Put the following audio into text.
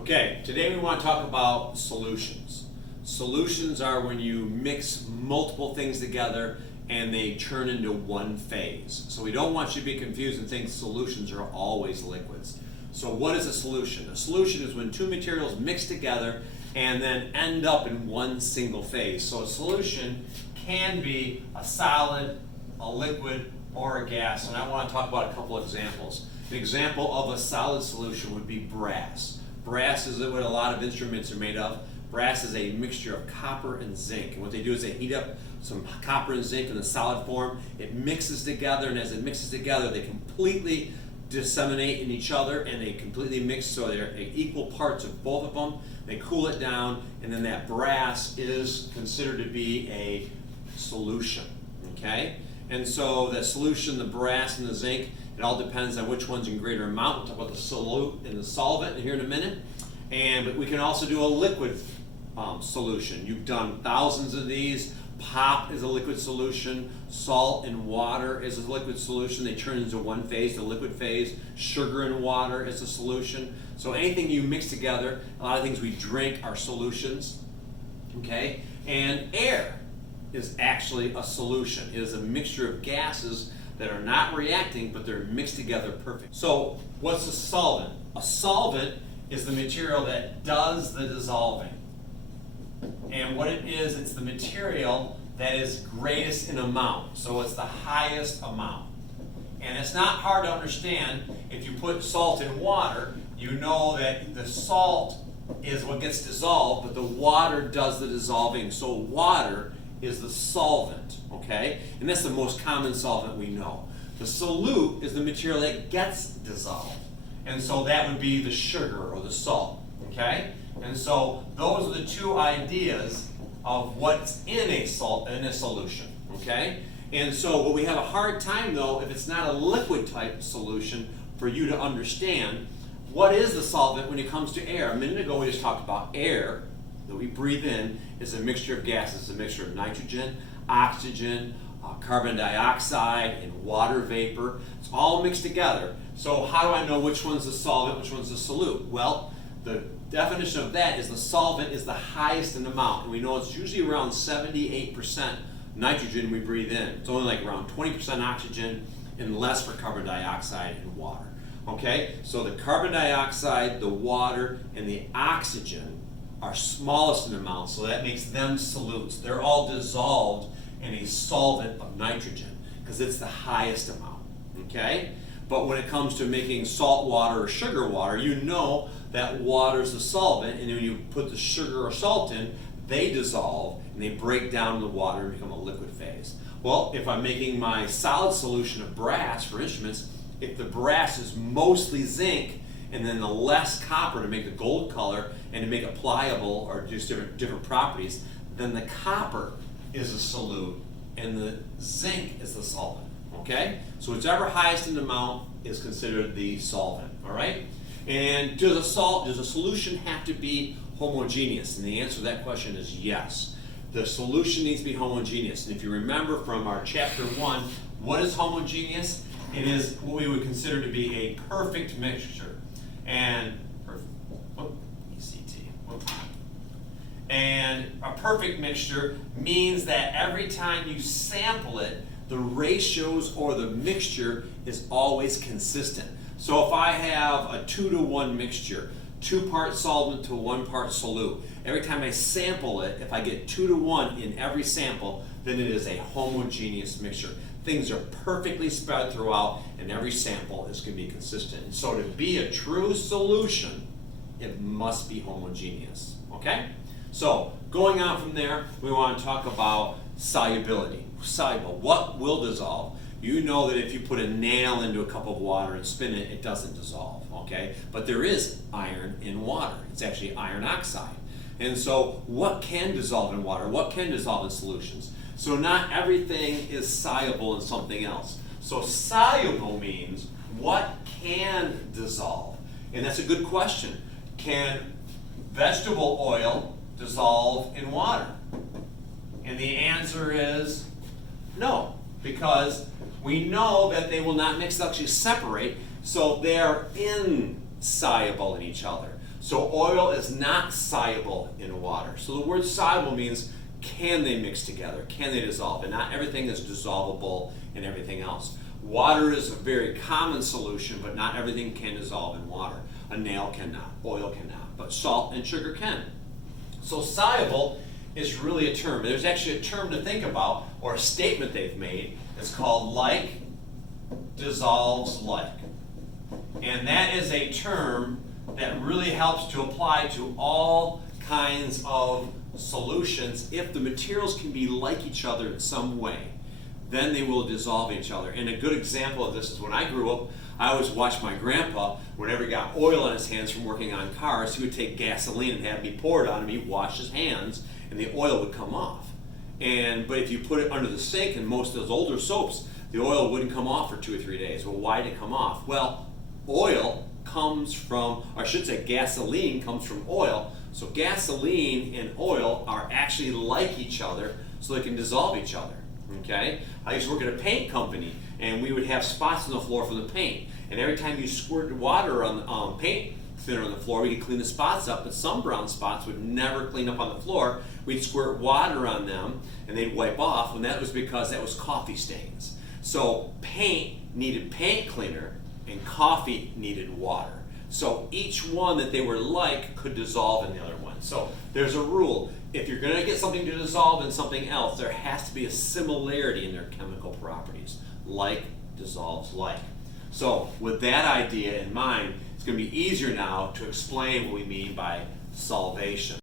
Okay, today we want to talk about solutions. Solutions are when you mix multiple things together and they turn into one phase. So we don't want you to be confused and think solutions are always liquids. So what is a solution? A solution is when two materials mix together and then end up in one single phase. So a solution can be a solid, a liquid, or a gas. And I want to talk about a couple of examples. An example of a solid solution would be brass. Brass is what a lot of instruments are made of. Brass is a mixture of copper and zinc. And what they do is they heat up some copper and zinc in a solid form. It mixes together, and as it mixes together, they completely disseminate in each other, and they completely mix so they're equal parts of both of them. They cool it down, and then that brass is considered to be a solution. Okay? And so the solution, the brass and the zinc, it all depends on which one's in greater amount. We'll talk about the solute and the solvent here in a minute. But we can also do a liquid solution. You've done thousands of these. Pop is a liquid solution. Salt and water is a liquid solution. They turn into one phase, the liquid phase. Sugar and water is a solution. So anything you mix together, a lot of things we drink are solutions. Okay? And air is actually a solution. It is a mixture of gases that are not reacting, but they're mixed together perfect. So what's a solvent? A solvent is the material that does the dissolving. And what it is, it's the material that is greatest in amount. So it's the highest amount. And it's not hard to understand. If you put salt in water, you know that the salt is what gets dissolved, but the water does the dissolving. So water is the solvent, okay? And that's the most common solvent we know. The solute is the material that gets dissolved. And so that would be the sugar or the salt, okay? And so those are the two ideas of what's in a solution, okay? And so what we have a hard time though, if it's not a liquid type solution, for you to understand what is the solvent when it comes to air. A minute ago we just talked about air that we breathe in is a mixture of gases, a mixture of nitrogen, oxygen, carbon dioxide, and water vapor. It's all mixed together. So how do I know which one's the solvent, which one's the solute? Well, the definition of that is the solvent is the highest in amount. And we know it's usually around 78% nitrogen we breathe in. It's only like around 20% oxygen and less for carbon dioxide and water. Okay, so the carbon dioxide, the water, and the oxygen are smallest in amount, so that makes them solutes. They're all dissolved in a solvent of nitrogen because it's the highest amount, okay? But when it comes to making salt water or sugar water, you know that water is the solvent, and when you put the sugar or salt in, they dissolve and they break down in the water and become a liquid phase. Well, if I'm making my solid solution of brass for instruments, if the brass is mostly zinc and then the less copper to make the gold color and to make it pliable or just different properties, then the copper is a solute and the zinc is the solvent. Okay? So whichever highest in amount is considered the solvent. All right? And does a solution have to be homogeneous? And the answer to that question is yes. The solution needs to be homogeneous. And if you remember from our chapter 1, what is homogeneous? It is what we would consider to be a perfect mixture. And a perfect mixture means that every time you sample it, the ratios or the mixture is always consistent. So if I have a 2-to-1 mixture, 2 part solvent to 1 part solute, every time I sample it, if I get 2-to-1 in every sample, then it is a homogeneous mixture. Things are perfectly spread throughout, and every sample is going to be consistent. And so to be a true solution, it must be homogeneous. Okay? So going on from there, we want to talk about solubility. Soluble. What will dissolve? You know that if you put a nail into a cup of water and spin it, it doesn't dissolve. Okay? But there is iron in water. It's actually iron oxide. And so what can dissolve in water? What can dissolve in solutions? So not everything is soluble in something else. So soluble means what can dissolve? And that's a good question. Can vegetable oil dissolve in water? And the answer is no, because we know that they will not mix, they'll actually separate, so they're insoluble in each other. So oil is not soluble in water. So the word soluble means can they mix together? Can they dissolve? And not everything is dissolvable in everything else. Water is a very common solution, but not everything can dissolve in water. A nail cannot, oil cannot, but salt and sugar can. So soluble is really a term. There's actually a term to think about, or a statement they've made. It's called like dissolves like. And that is a term that really helps to apply to all kinds of solutions. If the materials can be like each other in some way, then they will dissolve each other. And a good example of this is when I grew up, I always watched my grandpa, whenever he got oil on his hands from working on cars, he would take gasoline and have me pour it on him. He'd wash his hands, and the oil would come off. But if you put it under the sink, and most of those older soaps, the oil wouldn't come off for 2 or 3 days. Well, why did it come off? Well, oil comes from, or I should say gasoline comes from oil. So gasoline and oil are actually like each other, so they can dissolve each other. Okay? I used to work at a paint company, and we would have spots on the floor from the paint. And every time you squirted water on the paint thinner on the floor, we could clean the spots up, but some brown spots would never clean up on the floor. We'd squirt water on them, and they'd wipe off, and that was because that was coffee stains. So paint needed paint cleaner, and coffee needed water. So each one that they were like could dissolve in the other one. So there's a rule. If you're going to get something to dissolve in something else, there has to be a similarity in their chemical properties. Like dissolves like. So with that idea in mind, it's going to be easier now to explain what we mean by solvation.